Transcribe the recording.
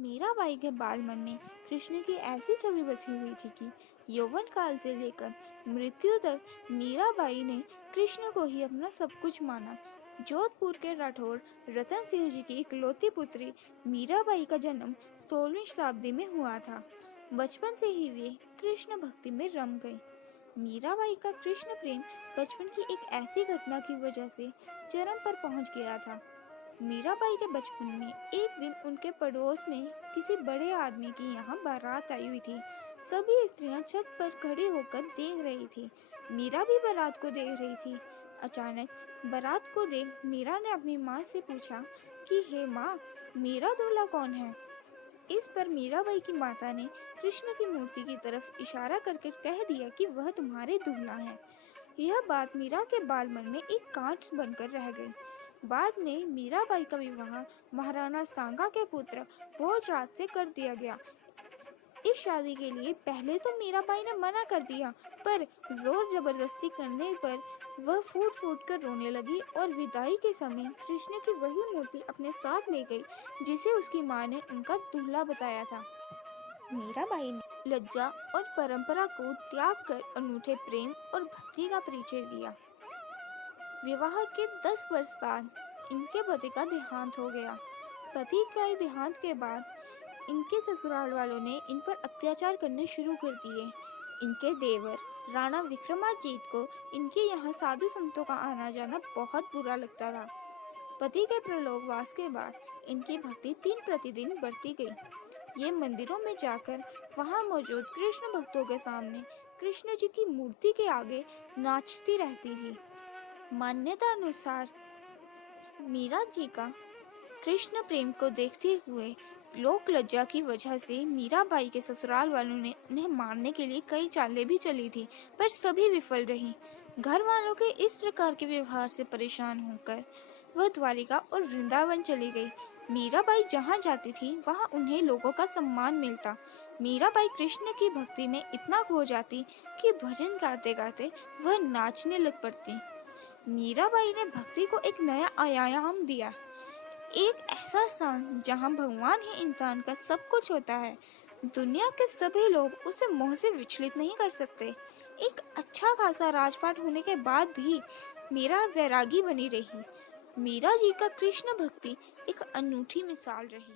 मीराबाई के बाल मन में कृष्ण की ऐसी छवि बसी हुई थी कि यौवन काल से लेकर मृत्यु तक मीराबाई ने कृष्ण को ही अपना सब कुछ माना। जोधपुर के राठौर रतन सिंह जी की इकलौती पुत्री मीराबाई का जन्म 16वीं शताब्दी में हुआ था। बचपन से ही वे कृष्ण भक्ति में रम गई। मीराबाई का कृष्ण प्रेम बचपन की एक ऐसी घटना की वजह से चरम पर पहुंच गया था। मीराबाई के बचपन में एक दिन उनके पड़ोस में किसी बड़े आदमी की यहाँ बारात आई हुई थी। सभी स्त्रियां छत पर खड़ी होकर देख रही थी। मीरा भी बारात को देख रही थी। अचानक बारात को देख मीरा ने अपनी माँ से पूछा कि हे माँ, मेरा दूल्हा कौन है। इस पर मीराबाई की माता ने कृष्ण की मूर्ति की तरफ इशारा करके कह दिया कि वह तुम्हारे दूल्हा है। यह बात मीरा के बाल मन में एक कांट बनकर रह गई। बाद में मीराबाई का विवाह महाराणा सांगा के पुत्र भोजराज से कर दिया गया। इस शादी के लिए पहले तो मीराबाई ने मना कर दिया, पर जोर जबरदस्ती करने पर वह फूट फूट कर रोने लगी और विदाई के समय कृष्ण की वही मूर्ति अपने साथ ले गई जिसे उसकी माँ ने उनका दूल्हा बताया था। मीराबाई ने लज्जा और परंपरा को त्याग कर अनूठे प्रेम और भक्ति का परिचय दिया। विवाह के 10 वर्ष बाद इनके पति का देहांत हो गया। पति के देहांत के बाद इनके ससुराल वालों ने इन पर अत्याचार करने शुरू कर दिए। इनके देवर राणा विक्रमाजीत को इनके यहाँ साधु संतों का आना जाना बहुत बुरा लगता था। पति के प्रलोभवास के बाद इनकी भक्ति दिन प्रतिदिन बढ़ती गई। ये मंदिरों में जाकर वहां मौजूद कृष्ण भक्तों के सामने कृष्ण जी की मूर्ति के आगे नाचती रहती थी। मान्यता अनुसार मीरा जी का कृष्ण प्रेम को देखते हुए लोक लज्जा की वजह से मीराबाई के ससुराल वालों ने उन्हें मारने के लिए कई चालें भी चली थी, पर सभी विफल रही। घर वालों के इस प्रकार के व्यवहार से परेशान होकर वह द्वारिका और वृंदावन चली गई। मीराबाई जहाँ जाती थी वहाँ उन्हें लोगों का सम्मान मिलता। मीराबाई कृष्ण की भक्ति में इतना खो जाती कि भजन गाते गाते वह नाचने लग पड़ती। मीराबाई ने भक्ति को एक नया आयाम दिया, एक ऐसा स्थान जहां भगवान ही इंसान का सब कुछ होता है। दुनिया के सभी लोग उसे मोह से विचलित नहीं कर सकते। एक अच्छा खासा राजपाट होने के बाद भी मीरा वैरागी बनी रही। मीरा जी का कृष्ण भक्ति एक अनूठी मिसाल रही।